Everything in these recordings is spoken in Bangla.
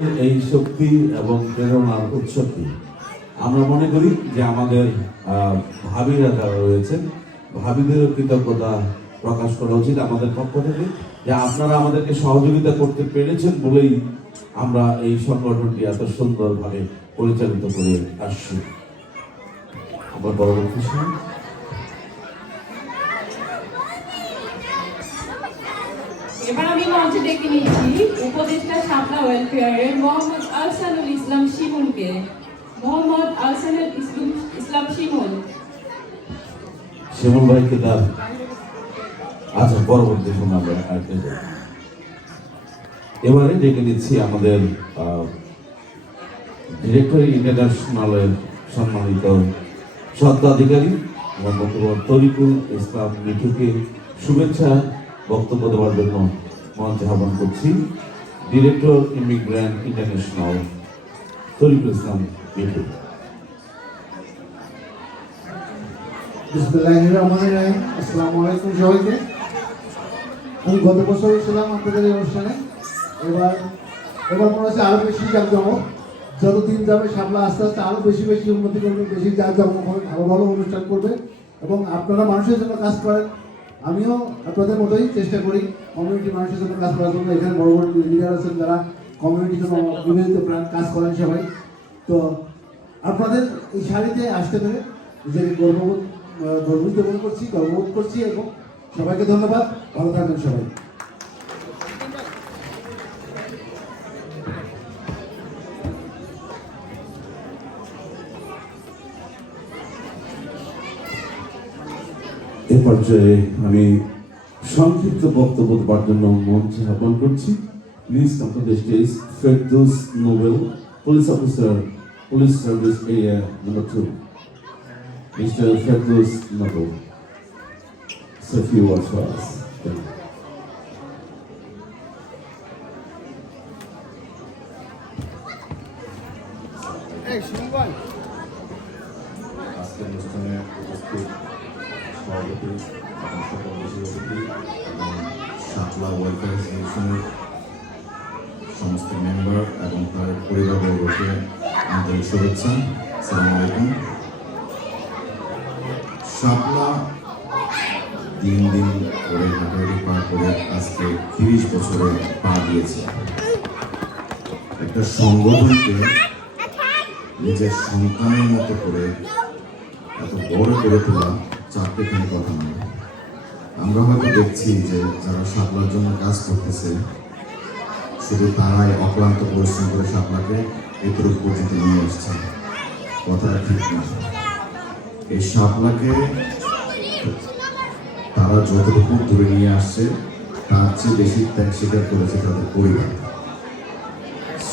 এই শক্তি এবং প্রেরণার উৎসটি আমরা মনে করি যে আমাদের ভাবিরা যারা রয়েছেন ভাবিদেরও কৃতজ্ঞতা প্রকাশ করা উচিত আমাদের পক্ষ থেকে, যে আপনারা আমাদেরকে সহযোগিতা করতে পেরেছেন বলেই আমরা এই সংগঠনটি এত সুন্দরভাবে পরিচালিত করে আসছি। আমার পরবর্তী সময় এবার আমি মঞ্চে ডেকে নিচ্ছি উপদেষ্টা শাপলা ওয়েলফেয়ারের মোহাম্মদ আহসানুল ইসলাম শিমুলকে। মোহাম্মদ আহসানুল ইসলাম শিমুল। শিমুল ভাইকে তার আচ্ছা পরবর্তী সময় এবারে ডেকে নিচ্ছি আমাদের ডিরেক্টর ইন্টারন্যাশনালের সম্মানিত স্বত্বাধিকারী মোহাম্মদ তরিকুল ইসলাম মিঠুকে শুভেচ্ছা বক্তব্য দেওয়ার জন্য মঞ্চে আহ্বান করছি। ডিরেক্টর ইমিগ্রেন্ট ইন্টারন্যাশনাল তরিকুল ইসলাম মিঠু। আসসালামু আলাইকুম সবাইকে। আমি গত বছর ছিলাম আপনাদের এই অনুষ্ঠানে। এবার মনে হচ্ছে আরো বেশি জাঁকজমক, যতদিন যাবে শাপলা আস্তে আস্তে আরো বেশি উন্নতি করবে, বেশি জাঁকজমক হবে, ভালো ভালো অনুষ্ঠান করবে এবং আপনারা মানুষের জন্য কাজ করেন। আমিও আপনাদের মতোই চেষ্টা করি কমিউনিটি মানুষের জন্য কাজ করার জন্য। এখানে বড় বড় লিডার আছেন যারা কমিউনিটির জন্য নিবেদিত প্রাণ কাজ করেন সবাই। তো আপনাদের এই শাড়িতে আসতে পেরে নিজেকে গর্বিত মনে করছি, গর্ববোধ করছি এবং সবাইকে ধন্যবাদ। ভালো থাকবেন সবাই। এ পর্যায়ে আমি সংক্ষিপ্ত বক্তব্য দেওয়ার জন্য মঞ্চে আহ্বান করছি। Please come to the stage Ferdous Nobel, police officer, police service area number 2, mister Ferdous Nobel. So few words for us. আজকের অনুষ্ঠানে উপস্থিত সভাপতি এবং সকল দেশবাসী এবং শাপলা ওয়েলফেয়ার অ্যাসোসিয়েশনের সমস্ত মেম্বার এবং তার পরিবারবর্গকে আন্তরিক শুভেচ্ছা। আসসালামু আলাইকুম। শাপলা দিন দিন করে হাঁটাহাঁটি পার করে আজকে 30 বছরে পা দিয়েছে। একটা সংগঠনকে নিজের সন্তানের মতো করে এত বড় করে তোলা চারটেখানি কথা নয়। আমরা হয়তো দেখছি যে যারা শাপলার জন্য কাজ করতেছে শুধু তারাই অক্লান্ত পরিশ্রম করে শাপলাকে এতটুকু পর্যন্ত নিয়ে আসছে, কথাটা ঠিক না। এই শাপলাকে তারা যতটুকু দূরে নিয়ে আসছে তার চেয়ে বেশি ত্যাগ স্বীকার করেছে তাদের পরিবার।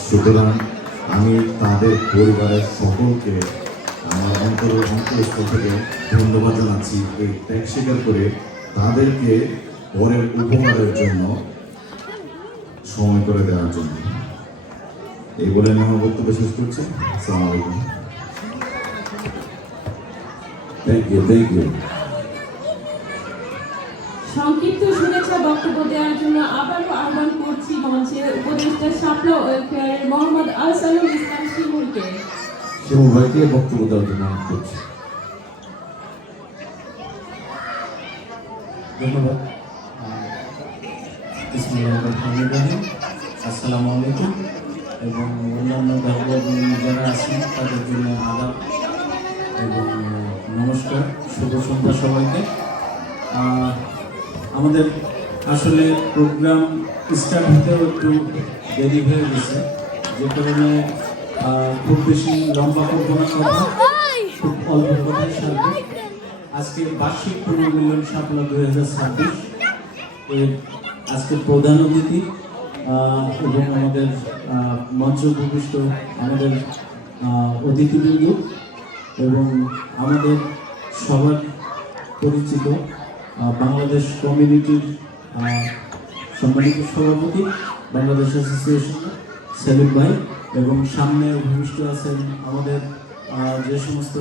সুতরাং আমি তাদের পরিবারের সকলকে আমার অন্তরস্থল থেকে ধন্যবাদ জানাচ্ছি এই ত্যাগ স্বীকার করে তাদেরকে পরের উপকারের জন্য সময় করে দেওয়ার জন্য। এই বলে আমি আমার বক্তব্য শেষ করছি। আসসালামু আলাইকুম। Thank you. সংক্ষিপ্ত শুভেচ্ছা বক্তব্য দেওয়ার জন্য আবারও আহ্বান করছি মঞ্চে উপদেষ্টা শাপলা ওয়েলফেয়ারের মোহাম্মদ আহসানুল ইসলাম শিমুলকে। শিমুল ভাইকে বক্তব্য দেওয়ার জন্য অনুরোধ করছি। ধন্যবাদ। আসসালামু আলাইকুম এবং অন্যান্য ধর্মাবলম্বী যারা আছেন তাদের জন্য আদাব এবং নমস্কার, শুভ সন্ধ্যা সবাইকে। আমাদের আসলে প্রোগ্রাম স্টার্ট হতেও একটু দেরি হয়ে গেছে, যে কারণে খুব বেশি লম্বা করবো না, কথা খুব অল্প কথাই সারবে। আজকে বার্ষিক পুনর্মিলন শাপলা 2026 এর আজকে প্রধান অতিথি এবং আমাদের মঞ্চ উপবিষ্ট আমাদের অতিথিবৃন্দ এবং আমাদের সবার পরিচিত বাংলাদেশ কমিউনিটির সম্মানিত সভাপতি বাংলাদেশ অ্যাসোসিয়েশন সেলিম ভাই এবং সামনে উপবিষ্ট আছেন আমাদের যে সমস্ত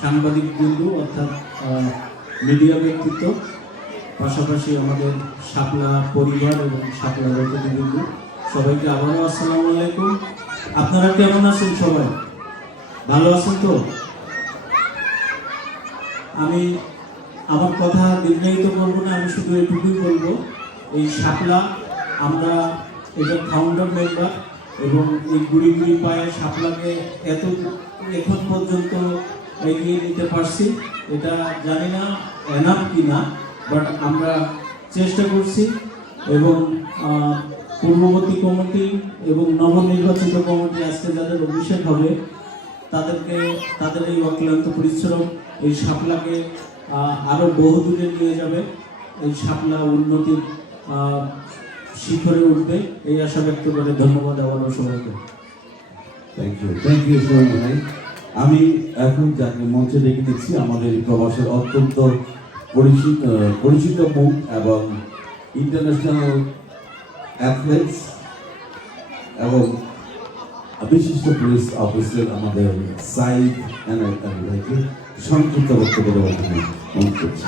সাংবাদিক বৃন্দ অর্থাৎ মিডিয়া ব্যক্তিত্ব, পাশাপাশি আমাদের শাপলা পরিবার এবং শাপলা অতিথিবৃন্দ, সবাইকে আবারও আসসালামু আলাইকুম। আপনারা কেমন আছেন সবাই? ভালো আছেন তো? আমি আমার কথা দীর্ঘায়িত করবো না, আমি শুধু এটুকুই বলবো, এই শাপলা আমরা এটার ফাউন্ডার মেম্বার, এবং এই গুড়ি গুড়ি পায়ে শাপলাকে এত এখন পর্যন্ত এগিয়ে নিতে পারছি, এটা জানি না এনাফ কি না, বাট আমরা চেষ্টা করছি। এবং পূর্ববর্তী কমিটি এবং নবনির্বাচিত কমিটি আজকে যাদের অভিষেক হবে তাদের এই অক্লান্ত পরিশ্রম এই শাপলাকে আরো বহুদূরে নিয়ে যাবে, এই শাপলা উন্নতির শিখরে উঠবে, এই আশা ব্যক্ত করে ধন্যবাদ আবারও সবাইকে। থ্যাংক ইউ সোহেল ভাই। আমি এখন যাকে মঞ্চে ডেকে নিচ্ছি আমাদের প্রবাসের অত্যন্ত পরিচিত মুখ এবং ইন্টারন্যাশনাল অ্যাথলেটস এবং বিশিষ্ট পুলিশ অফিসার আমাদের সাইদ এনায়েত ভাইকে সংক্ষিপ্ত বক্তব্য দেওয়ার জন্য অনুরোধ করছি।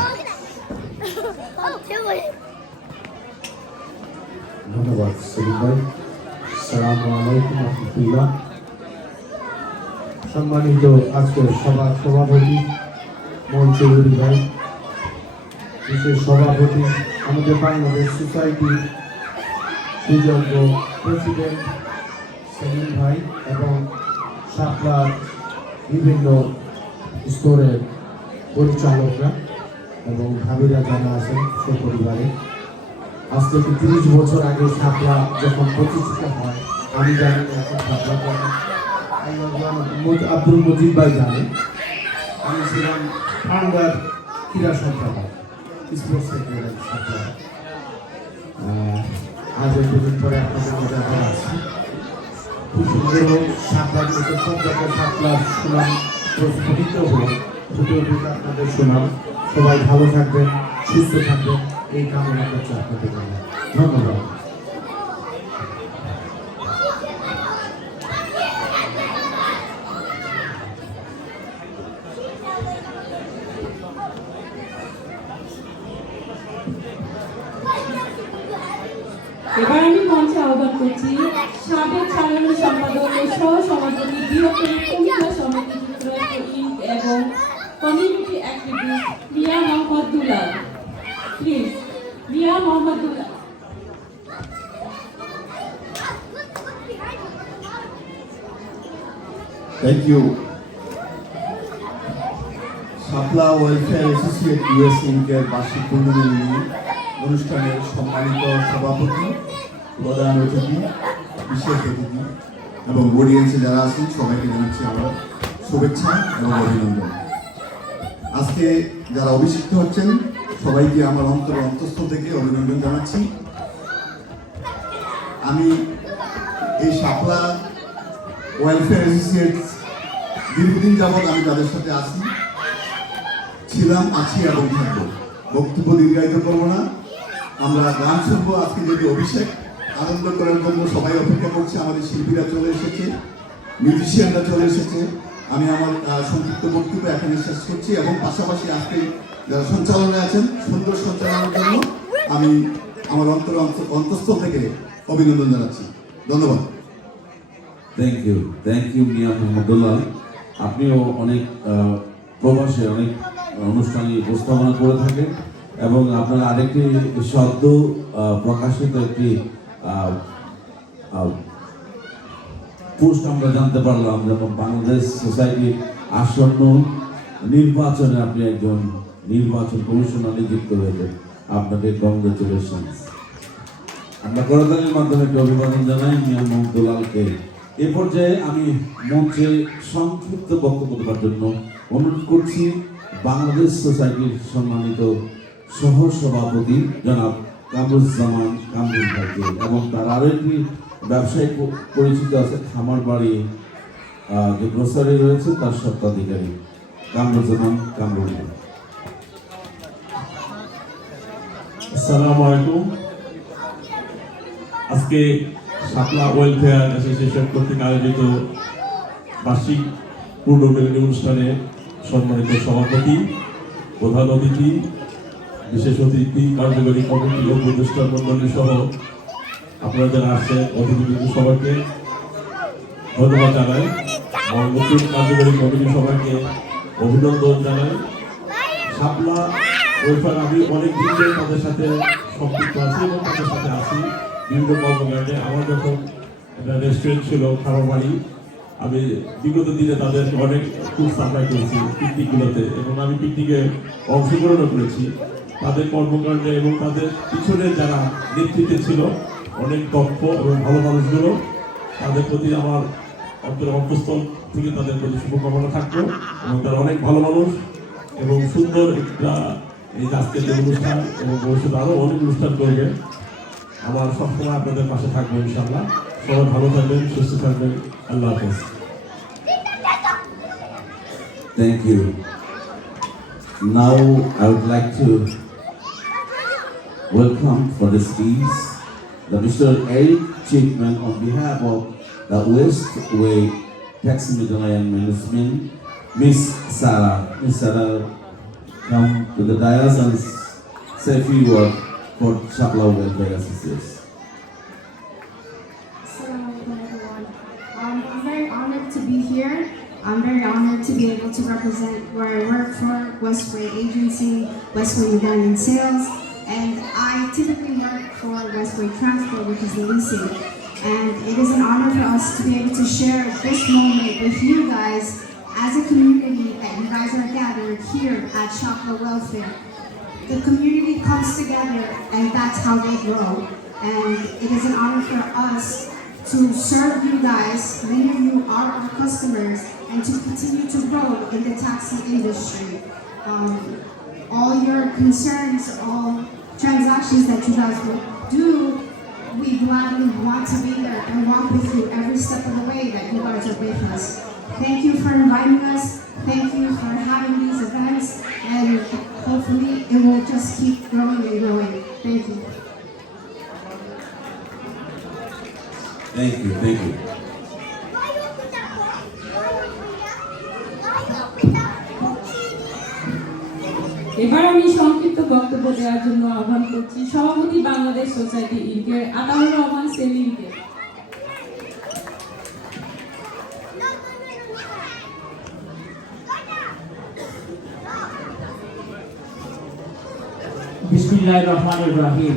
ধন্যবাদ সেলিম ভাই। আসসালামু আলাইকুম রহমতুল্লাহ। সম্মানিত আজকের সভার সভাপতি মঞ্চুরি ভাই, বিশেষ সভাপতি আমাদের বাংলাদেশ সোসাইটি সুযোগ্য প্রেসিডেন্ট সেলিম ভাই এবং শাপলার বিভিন্ন স্তরের পরিচালকরা এবং ভাবিরা যারা আছেন সপরিবারে, আজ থেকে 30 বছর আগে শাপলা যখন প্রতিষ্ঠিত হয়, আমি জানি না এখন শাপলা আব্দুল মজিদ ভাই জানেন, আমি ছিলাম ফাউন্ডার ক্রীড়া সম্পাদক স্পোর্টস সেক্রেটারি শাপলা। আজ দুদিন পরে আপনাদের মধ্যে আবার আসছি। খুব সুন্দর শাপলার মতো সব জায়গায় শাপলার সুনাম প্রস্ফুটিত হলো, ফুটে উঠুক আপনাদের সুনাম। সবাই ভালো থাকবেন, সুস্থ থাকবেন, এই কামনা করছি আপনাদের জন্য। ধন্যবাদ। এবার আমি মঞ্চে আহ্বান করছি সাবেক সাধারণ সম্পাদক ও সহ সভাপতি বৃহত্তর কমিটি সমিতি এবং community activist Mia Mohammad Dulal. Please, Mia Mohammad Dulal. Thank you. Shapla welfare associate US ইনকের বার্ষিক পূর্ণমিলনী অনুষ্ঠানের সম্মানিত সভাপতি, প্রধান অতিথি, বিশেষ অতিথি এবং অডিয়েন্সে যারা আছেন সবাইকে জানাচ্ছি আমরা শুভেচ্ছা এবং অভিনন্দন। আজকে যারা অভিষিক্ত হচ্ছেন সবাইকে আমার অন্তঃস্থল থেকে অভিনন্দন জানাচ্ছি। আমি এই শাপলা ওয়েলফেয়ার অ্যাসোসিয়েট দীর্ঘদিন যাবৎ আমি তাদের সাথে ছিলাম, আছি এবং থাকবো। বক্তব্য দীর্ঘায়িত করবো না, আমরা গান শুনবো। আজকে যদি অভিষেক আনন্দ করার জন্য সবাই অপেক্ষা করছে, আমাদের শিল্পীরা চলে এসেছে, মিউজিশিয়ানরা চলে এসেছে। আমি আমার সংক্ষিপ্ত বক্তব্য এখানে শেষ করছি এবং পাশাপাশি আজকে যারা সঞ্চালনায় আছেন সুন্দর সঞ্চালনার জন্য আমি আমার অন্তঃস্থল থেকে অভিনন্দন জানাচ্ছি। ধন্যবাদ। থ্যাংক ইউ মিয়া মোহাম্মদুল্লাহ। আপনিও অনেক প্রবাসে অনেক অনুষ্ঠানে উপস্থাপনা করে থাকেন এবং আপনার আরেকটি সদ্য প্রকাশিত একটি পোস্ট আমরা জানতে পারলাম, যেমন বাংলাদেশ সোসাইটির আসন্ন নির্বাচনে আপনি একজন নির্বাচন কমিশনার নিযুক্ত হয়েছেন। আপনাকে কংগ্রেচুলেশন। আমরা করতালির মাধ্যমে একটি অভিবাদন জানাই মিয়া মোহাম্মদুল্লাহকে। এ পর্যায়ে আমি মঞ্চে সংক্ষিপ্ত বক্তব্য দেওয়ার জন্য অনুরোধ করছি বাংলাদেশ সোসাইটির সম্মানিত সহ সভাপতি জনাব কামরুজ্জামান কামরুল ভাইকে এবং তার আরও একটি ব্যবসায়িক পরিচিত আছে, খামার বাড়ি যে গ্রোসারি রয়েছে তার স্বত্বাধিকারী কামরুজ্জামান কামরুল ভাই। আসসালামু আলাইকুম। আজকে শাপলা ওয়েলফেয়ার অ্যাসোসিয়েশন কর্তৃক আয়োজিত বার্ষিক পূর্ণমিলনী অনুষ্ঠানে সম্মানিত সভাপতি, প্রধান অতিথি, বিশেষ অতিথি, কার্যকরী কমিটি ও উপদেষ্টা মণ্ডলী সহ আপনারা যারা আসছেন, অতিথিবৃন্দ সবাইকে ধন্যবাদ জানাই। আমার নতুন কার্যকরী কমিটি সবাইকে অভিনন্দন জানাই। শাপলা ওয়েলফেয়ার আমি অনেক দিন ধরে তাদের সাথে সম্পৃক্ত আছি এবং তাদের সাথে আছি বিভিন্ন কর্মকাণ্ডে। আমার যখন একটা রেস্টুরেন্ট ছিল খাবার বাড়ি, আমি বিগত দিনে তাদের অনেক ফুড সাপ্লাই করেছি পিকনিকগুলোতে, এবং আমি পিকনিকে অংশগ্রহণও করেছি। তাদের কর্মকাণ্ডে এবং তাদের পিছনে যারা নেতৃত্বে ছিল অনেক দক্ষ এবং ভালো মানুষগুলো, তাদের প্রতি আমার অন্তঃস্থল থেকে তাদের প্রতি শুভকামনা থাকলো। এবং তারা অনেক ভালো মানুষ এবং সুন্দর একটা এই আজকের যে অনুষ্ঠান এবং ভবিষ্যতে আরও অনেক অনুষ্ঠান করবে। আমার সবসময় আপনাদের পাশে থাকবো ইনশাআল্লাহ। সবাই ভালো থাকবেন, সুস্থ থাকবেন। আল্লাহ হাফেজ। Thank you. Now I would like to welcome for the speech the Mr. Eric Chapman on behalf of the Westway Taxi Middleland Management. Miss Sarah. Miss Sarah, come to the dais and say a few words for Shapla Welfare Association. Assalamualaikum everyone. I'm very honored to be here. I'm very honored to be able to represent where I work for, Westway Agency, Westway Medallion Sales, and I typically work for Westway Transport, which is the leasing. And it is an honor for us to be able to share this moment with you guys as a community that you guys are gathered here at Shapla Welfare. The community comes together and that's how they grow. And it is an honor for us to serve you guys, many of you are our customers, and to continue to grow in the taxi industry. All your concerns, all transactions that you guys will do, we gladly want to be there and walk with you every step of the way that you guys are with us. Thank you for inviting us. Thank you for having these events, and hopefully it will just keep growing and growing. Thank you. Thank you, thank you. এবার আমি সংক্ষিপ্ত বক্তব্য দেওয়ার জন্য আহ্বান করছি সভাপতি বাংলাদেশ সোসাইটি ইনকের আতাউর রহমান সেলিমকে। বিসমিল্লাহির রহমানির রহিম।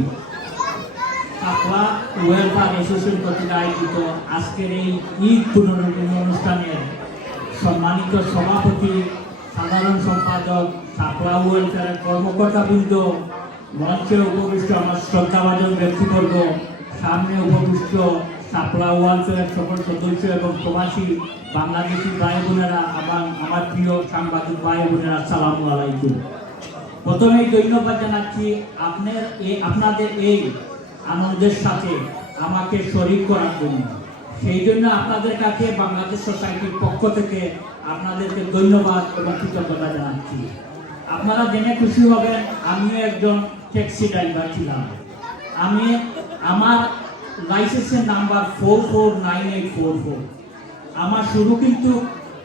শাপলা ওয়েলফেয়ার অ্যাসোসিয়েশন কর্তৃক আয়োজিত আজকের এই ঈদ পুনর্মিলনী অনুষ্ঠানের সম্মানিত সভাপতি, সাধারণ সম্পাদক, শাপলা ওয়েলফেয়ারের কর্মকর্তাবৃন্দ, মঞ্চে উপবিষ্ট আমার শ্রদ্ধাভাজন ব্যক্তিবর্গ, সামনে উপবিষ্ট শাপলা ওয়েলফেয়ারের সকল সদস্য এবং প্রবাসী বাংলাদেশি ভাই বোনেরা এবং আমার প্রিয় সাংবাদিক ভাই বোনেরা, আসসালামু আলাইকুম। প্রথমেই ধন্যবাদ জানাচ্ছি আপনাদের এই আনন্দের সাথে আমাকে শরীক করার জন্য। সেই জন্য আপনাদের কাছে বাংলাদেশ সোসাইটির পক্ষ থেকে আপনাদেরকে ধন্যবাদ এবং কৃতজ্ঞতা জানাচ্ছি। আপনারা জেনে খুশি হবেন, আমিও একজন ট্যাক্সি ড্রাইভার ছিলাম। আমার লাইসেন্সের নাম্বার 449844। আমার শুরু কিন্তু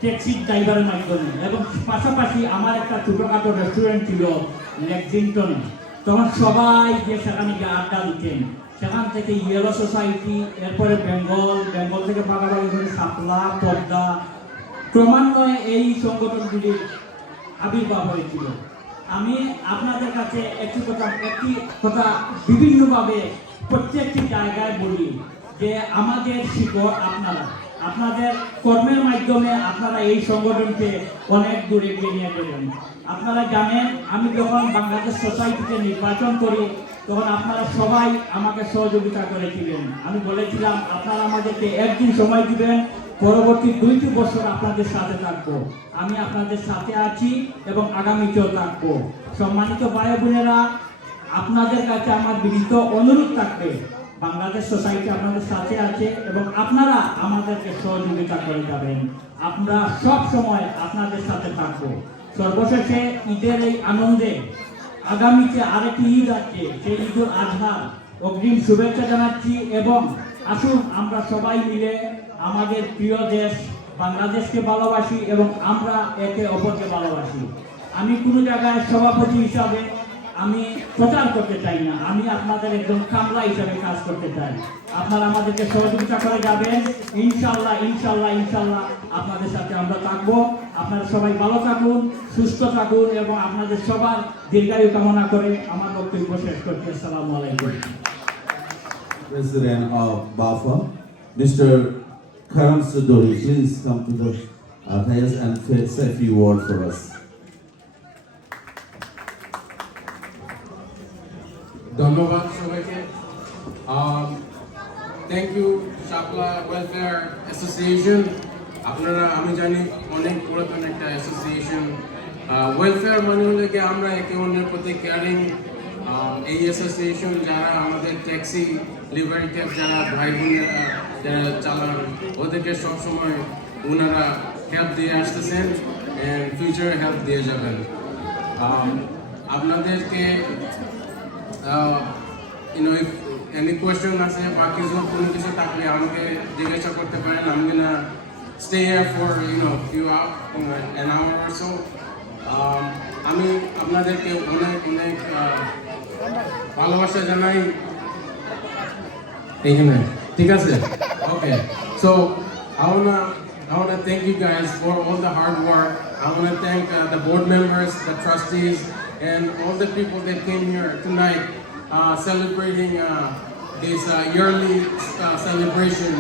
ট্যাক্সি ড্রাইভারের মাধ্যমে, এবং পাশাপাশি আমার একটা ছোটখাটো রেস্টুরেন্ট ছিল লেক্সিংটনে। তখন সবাই যে সেখানে গিয়ে আড্ডা দিতেন, সেখান থেকে ইয়েলো সোসাইটি, এরপরে বেঙ্গল থেকে ভাগাভাগি করে শাপলা, পদ্মা, ক্রমান্বয়ে এই সংগঠনগুলির আবির্ভাব হয়েছিল। আমি আপনাদের কাছে একটি কথা বিভিন্নভাবে প্রত্যেকটি জায়গায় বলি যে আমাদের শিকড় আপনাদের কর্মের মাধ্যমে আপনারা এই সংগঠনকে অনেক দূরে এগিয়ে নিয়ে গেলেন। আপনারা জানেন, আমি যখন বাংলাদেশ সোসাইটিতে নির্বাচন করি তখন আপনারা সবাই আমাকে সহযোগিতা করেছিলেন। আমি বলেছিলাম আপনারা আমাদেরকে একদিন সময় দিবেন, পরবর্তী 2টি বছর আপনাদের সাথে থাকবো। আমি আপনাদের সাথে আছি এবং আগামীতেও থাকবো। সম্মানিত ভাই বোনেরা, আপনাদের কাছে আমার বিনীত অনুরোধ থাকবে, বাংলাদেশ সোসাইটি আপনাদের সাথে আছে এবং আপনারা আমাদেরকে সহযোগিতা করে যাবেন। আমরা সব সময় আপনাদের সাথে থাকবো। সর্বশেষে ঈদের এই আনন্দে আগামীতে আরেকটি ঈদ আছে, সেই ঈদুল আজহার অগ্রিম শুভেচ্ছা জানাচ্ছি। এবং আসুন আমরা সবাই মিলে আমাদের প্রিয় দেশ বাংলাদেশকে ভালোবাসি এবং আমরা একে অপরকে ভালোবাসি। আমি কোনো জায়গায় সভাপতি হিসাবে আমি প্রচার করতে চাই না, আমি আপনাদের একদম কামলা হিসাবে কাজ করতে চাই। আপনারা আমাদেরকে সহযোগিতা করে যাবেন, ইনশাল্লাহ ইনশাল্লাহ ইনশাল্লাহ আপনাদের সাথে আমরা থাকবো। আপনারা সবাই ভালো থাকুন, সুস্থ থাকুন এবং আপনাদের সবার দীর্ঘায়ু কামনা করে আমার বক্তব্য শেষ করছি। আসসালামু আলাইকুম। President of BAFA, Mr. Karam Sudori, please come to the dais and say a few words for us. ধন্যবাদ সবাইকে। Thank you Shapla welfare association. আপনারা, আমি জানি অনেক পুরাতন একটা অ্যাসোসিয়েশন। ওয়েলফেয়ার মানে হলে কি আমরা একে অন্যের প্রতি কেয়ারিং। এই অ্যাসোসিয়েশন যারা আমাদের ট্যাক্সি লিভারি ক্যাব যারা ভাই বোনেরা যারা চালান, ওদেরকে সবসময় ওনারা হেল্প দিয়ে আসতেছেন অ্যান্ড ফিউচারে হেল্প দিয়ে যাবেন। আপনাদেরকে if any question আছে বা কোনো কিছু থাকলে আমাকে জিজ্ঞাসা করতে পারেন। I'm gonna stay here for an hour or so. আমি আপনাদেরকে অনেক অনেক ভালোবাসা জানাই এইখানে, ঠিক আছে? Okay, so I wanna thank you guys for all the hard work. I wanna thank the board members, the trustees, and all the people that came here tonight celebrating this yearly celebration.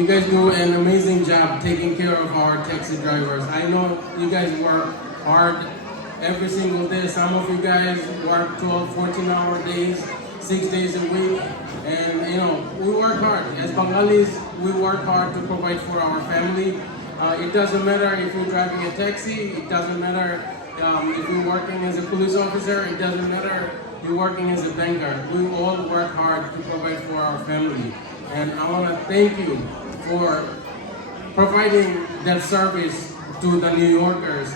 You guys do an amazing job taking care of our taxi drivers. I know you guys work hard every single day. Some of you guys work 12, 14-hour days, 6 days a week. And we work hard. As Bengalis, we work hard to provide for our family. It doesn't matter if you're driving a taxi, it doesn't matter if you're working as a police officer, it doesn't matter you're working as a banker. We all work hard to provide for our family. And I want to thank you for providing that service to the New Yorkers.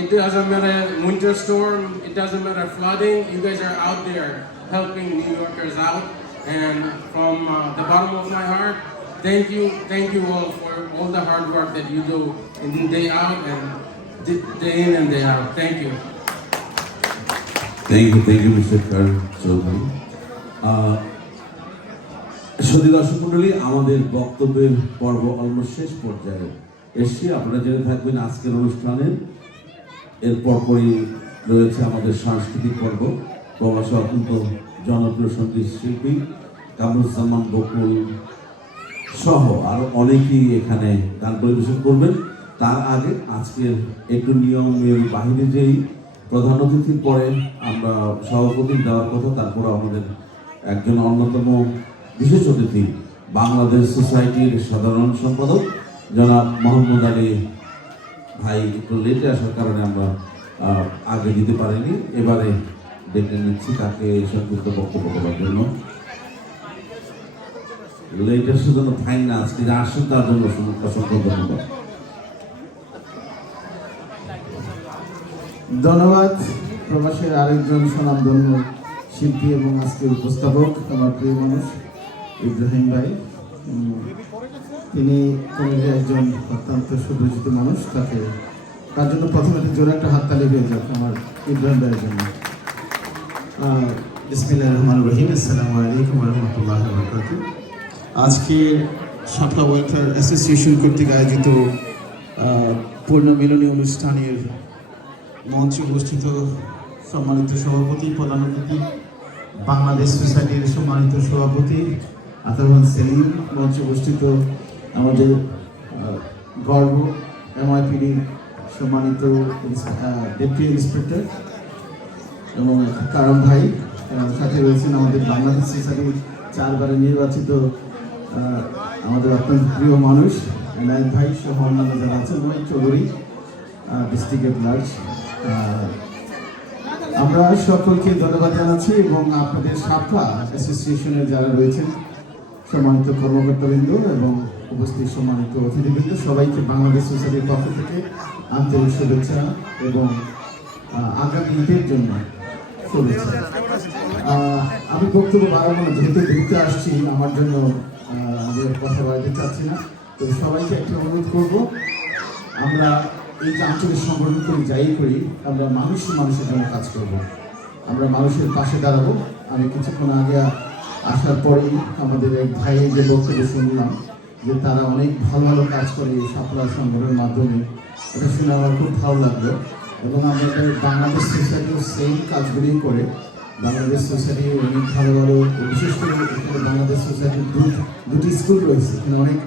It doesn't matter winter storm, it doesn't matter flooding, you guys are out there helping New Yorkers out. And from the bottom of my heart, thank you all for all the hard work that you do in day out and day in and day out. Thank you. Thank you, Mr. Karan Sudori. সত্যি দর্শক মন্ডলী, আমাদের বক্তব্যের পর্ব অলমোস্ট শেষ পর্যায়ে এসে আপনারা জেনে থাকবেন আজকের অনুষ্ঠানের এর পরপরই রয়েছে আমাদের সাংস্কৃতিক পর্ব। প্রবাসী অত্যন্ত জনপ্রিয় সঙ্গীত শিল্পী কামরুজ্জামান বকুল সহ আরো অনেকেই এখানে গান পরিবেশন করবেন। তার আগে আজকের একটু নিয়মের বাহিরে যেই প্রধান অতিথির পরে আমরা সভাপতি দেওয়ার কথা, তারপর আমাদের একজন অন্যতম বিশেষ অতিথি বাংলাদেশ সোসাইটির সাধারণ সম্পাদক জনাব মোহাম্মদ আলী ভাই একটু লেটে আসার কারণে আমরা আগে দিতে পারিনি। এবারে ডেকে নিচ্ছি তাকে সংক্ষিপ্ত বক্তব্য করার জন্য। লেট আসার জন্য ফাইন না, আজকে আসেন তার জন্য অসংখ্য ধন্যবাদ। ধন্যবাদ প্রবাসের আরেকজন স্বনামধন্য শিল্পী এবং আজকের উপস্থাপক আমার প্রিয় মানুষ ইব্রাহিম ভাই। তিনি কমিটির একজন অত্যন্ত সুপরিচিত মানুষ। তার জন্য প্রথমে জোরে একটা হাততালি হয়ে যাক আমার ইব্রাহিম ভাইয়ের জন্য। বিসমিল্লাহির রহমানির রহিম। আসসালামু আলাইকুম ওয়া রাহমাতুল্লাহি ওয়া বারাকাতুহু। আজকে শাপলা ওয়েলফেয়ার অ্যাসোসিয়েশন কর্তৃক আয়োজিত পূর্ণ মিলনী অনুষ্ঠানের মঞ্চে উপস্থিত সম্মানিত সভাপতি, প্রধান অতিথি, বাংলাদেশ সোসাইটির সম্মানিত সভাপতি আতারুল সেলিম, মঞ্চে উপস্থিত আমাদের গর্ব MIPD সম্মানিত ডেপুটি ইন্সপেক্টর এবং কারণ ভাই, সাথে রয়েছেন আমাদের বাংলাদেশ সোসাইটির 4 বারের নির্বাচিত আমাদের অত্যন্ত প্রিয় মানুষ এনায়েত ভাই সহ অন্যান্য যারা আছেন, চৌধুরী ডিস্ট্রিক্ট এট লার্জ। আমরা সকলকে ধন্যবাদ জানাচ্ছি এবং আপনাদের শাপলা অ্যাসোসিয়েশনের যারা রয়েছেন সম্মানিত কর্মকর্তাবৃন্দ এবং উপস্থিত সম্মানিত অতিথিবৃন্দ, সবাইকে বাংলাদেশ সোসাইটির পক্ষ থেকে আন্তরিক শুভেচ্ছা এবং আগামী ঈদের জন্য শুভেচ্ছা। আমি বক্তব্য বাড়াবো না, যেহেতু ঘুরতে আসছি, আমার জন্য আমাদের কথা বাড়াতে চাচ্ছি না। তো সবাইকে একটা অনুরোধ করবো, আমরা এই যে আঞ্চলিক সংগঠন করি যাই করি, আমরা মানুষের জন্য কাজ করব, আমরা মানুষের পাশে দাঁড়াবো। আমি কিছুক্ষণ আগে আসার পরেই আমাদের এক ভাইয়ের যে বক্তব্য শুনলাম যে তারা অনেক ভালো ভালো কাজ করে এই শাপলা সংগঠনের মাধ্যমে, এটা শুনে আমার খুব ভালো লাগলো। এবং আমাদের বাংলাদেশ সোসাইটিও সেম কাজগুলি করে। বাংলাদেশ সোসাইটি অনেক ভালো ভালো, বিশেষ করে এখানে বাংলাদেশ সোসাইটির দুটি স্কুল রয়েছে, এখানে অনেক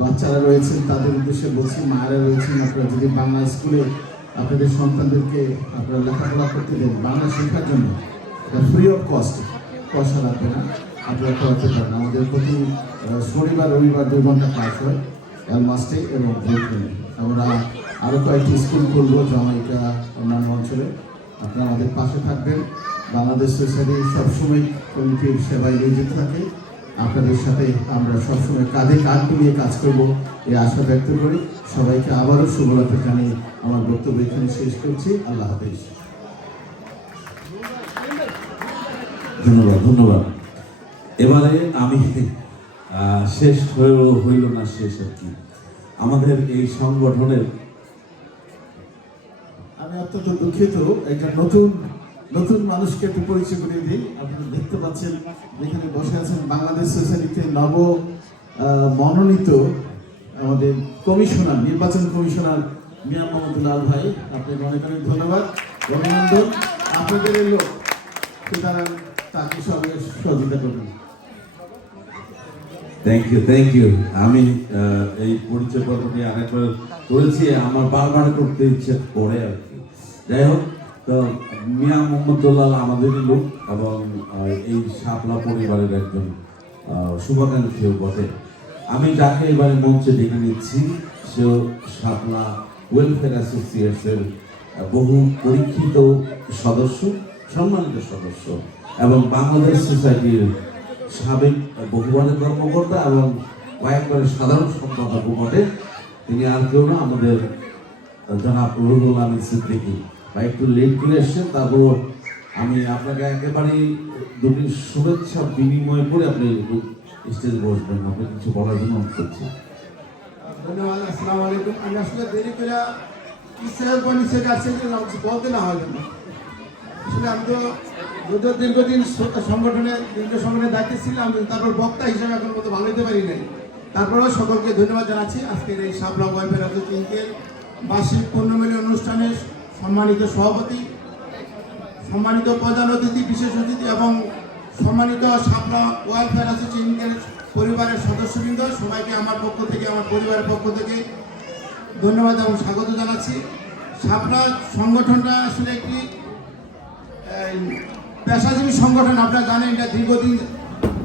বাচ্চারা রয়েছেন, তাদের উদ্দেশ্যে বলছি, মায়েরা রয়েছেন, আপনারা যদি বাংলা স্কুলে আপনাদের সন্তানদেরকে আপনারা লেখাপড়া করতে দেন বাংলা শেখার জন্য, এটা ফ্রি অফ কস্ট, পয়সা লাগবে না, আপনারা করাতে পারেন। আমাদের প্রতি শনিবার রবিবার 2 ঘন্টা ক্লাস হয় এলমাস্টে এবং ব্রুকলিনে। আমরা আরও কয়েকটি স্কুল করবো জামাইকা অন্যান্য অঞ্চলে। আপনারা আমাদের পাশে থাকবেন। বাংলাদেশ সোসাইটি সবসময় কমিটির সেবায় নিয়োজিত থাকে। আপনাদের সাথে আমরা সবসময় কাঁধে কাঁধ মিলিয়ে কাজ করব এই আশা ব্যক্ত করি। সবাইকে আবারও শুভরাত্রি জানিয়ে আমার বক্তব্য এখানে শেষ করছি। আল্লাহ হাফেজ। ধন্যবাদ। এবারে আমি শেষ হইল না শেষ আর কি আমাদের এই সংগঠনের, আমি অত্যন্ত দুঃখিত, একটা নতুন মানুষকে একটু পরিচয় করে দিই। আপনারা দেখতে পাচ্ছেন যেখানে বসে আছেন বাংলাদেশ সোসাইটিতে নব মনোনীত আমাদের কমিশনার, নির্বাচন কমিশনার মিয়া মোহাম্মদুল্লাহ ভাই। আপনাকে অনেক অনেক ধন্যবাদ, অভিনন্দন। আপনাদের এই লোক, সুতরাং তাকে সবাই সহযোগিতা করবেন। Thank you. আমি এই পরিচয় পর্বটি আরেকবার করেছি, আমার বারবার করতে ইচ্ছে করে আর কি। যাই হোক, তো মিয়া মোহাম্মদুল্লাহ আমাদেরই লোক এবং এই শাপলা পরিবারের একজন শুভাকাঙ্ক্ষীও বটে। আমি যাকে এবারে মঞ্চে ডেকে নিচ্ছি সেও শাপলা ওয়েলফেয়ার অ্যাসোসিয়েশনের বহু পরীক্ষিত সদস্য, সম্মানিত সদস্য এবং বাংলাদেশ সোসাইটির সাবেক বহুবারের কর্মকর্তা এবং কয়েকবারের সাধারণ সম্পাদক বটে। তিনি আর কেউ না, আমাদের জনাব রুহুল আমিন সিদ্দিকী। বা একটু লেট করে এসছেন, তারপর আমি আপনাকে একেবারেই দুটি শুভেচ্ছা বিনিময় করে আপনি স্টেজে বসবেন। আপনি কিছু বলার জন্য অনুরোধ করছি। ধন্যবাদ। আসসালামু আলাইকুম। আমি আসলে দেরি করে বলতে না হয় না, আসলে আমি তো যদিও দীর্ঘদিন সংগঠনের দায়িত্বে ছিলাম, তারপর বক্তা হিসেবে এখন মতো ভালো হতে পারি নাই। তারপরেও সকলকে ধন্যবাদ জানাচ্ছি আজকের এই শাপলা ওয়েলফেয়ার অ্যাসোসিয়েশনের বার্ষিক পূর্ণমিলনী অনুষ্ঠানের সম্মানিত সভাপতি, সম্মানিত প্রধান অতিথি, বিশেষ অতিথি এবং সম্মানিত শাপলা ওয়েলফেয়ার অ্যাসোসিয়েশনের পরিবারের সদস্যবৃন্দ, সবাইকে আমার পক্ষ থেকে, আমার পরিবারের পক্ষ থেকে ধন্যবাদ এবং স্বাগত জানাচ্ছি। শাপলা সংগঠনটা আসলে একটি পেশাজীবী সংগঠন, আপনারা জানেন এটা দীর্ঘদিন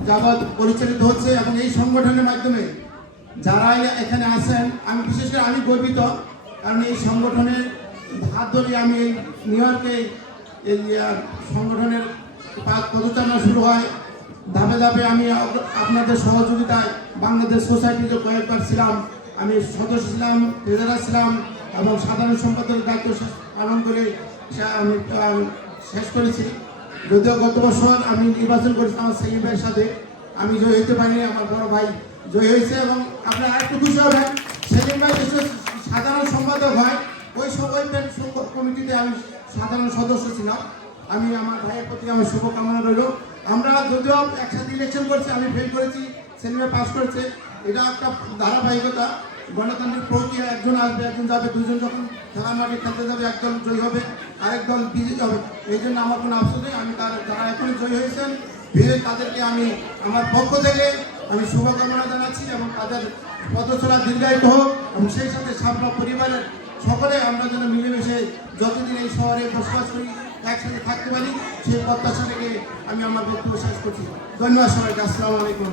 যাবৎ পরিচালিত হচ্ছে এবং এই সংগঠনের মাধ্যমে যারা এখানে আছেন, আমি বিশেষ করে আমি গর্বিত, কারণ এই সংগঠনের হাত ধরে আমি এই নিউ ইয়র্কে এই সংগঠনের পদচারণা শুরু হয়। ধাপে ধাপে আমি আপনাদের সহযোগিতায় বাংলাদেশ সোসাইটিতে কয়েকবার ছিলাম, আমি সদস্য ছিলাম, ট্রেজারার ছিলাম এবং সাধারণ সম্পাদকের দায়িত্ব পালন করে আমি শেষ করেছি। যদিও গত বছর আমি নির্বাচন করেছিলাম আমার সেলিম ভাইয়ের সাথে, আমি জয়ী হতে পারিনি, আমার বড় ভাই জয়ী হয়েছে। এবং আপনারা আরেকটু খুশি হবেন, সেলিম ভাই দেশের সাধারণ সম্পাদক হয়, ওই কমিটিতে আমি সাধারণ সদস্য ছিলাম। আমি আমার ভাইয়ের প্রতি আমার শুভকামনা রইল। আমরা যদিও একসাথে ইলেকশন করছি, আমি ফেল করেছি, সেলিমে পাস করেছে, এটা একটা ধারাবাহিকতা, গণতান্ত্রিক প্রক্রিয়া। একজন আসবে, একজন যাবে, দুজন যখন খেলা মাঠে খেলতে যাবে একদল জয়ী হবে, আরেক দল বিজয়ী হবে। এই জন্য আমার কোনো আফসোস নেই। আমি যারা এখন জয়ী হয়েছেন তাদেরকে আমি আমার পক্ষ থেকে আমি শুভকামনা জানাচ্ছি এবং তাদের পদচলা দীর্ঘায়িত হোক এবং সেই সাথে শাপলা পরিবারের সকলে আমরা যেন মিলেমিশে যতদিন এই শহরে বসবাস করি, একসাথে থাকতে পারি, সেই প্রত্যাশা থেকে আমি আমার বক্তব্য শেষ করছি। ধন্যবাদ সবাইকে। আসসালামু আলাইকুম।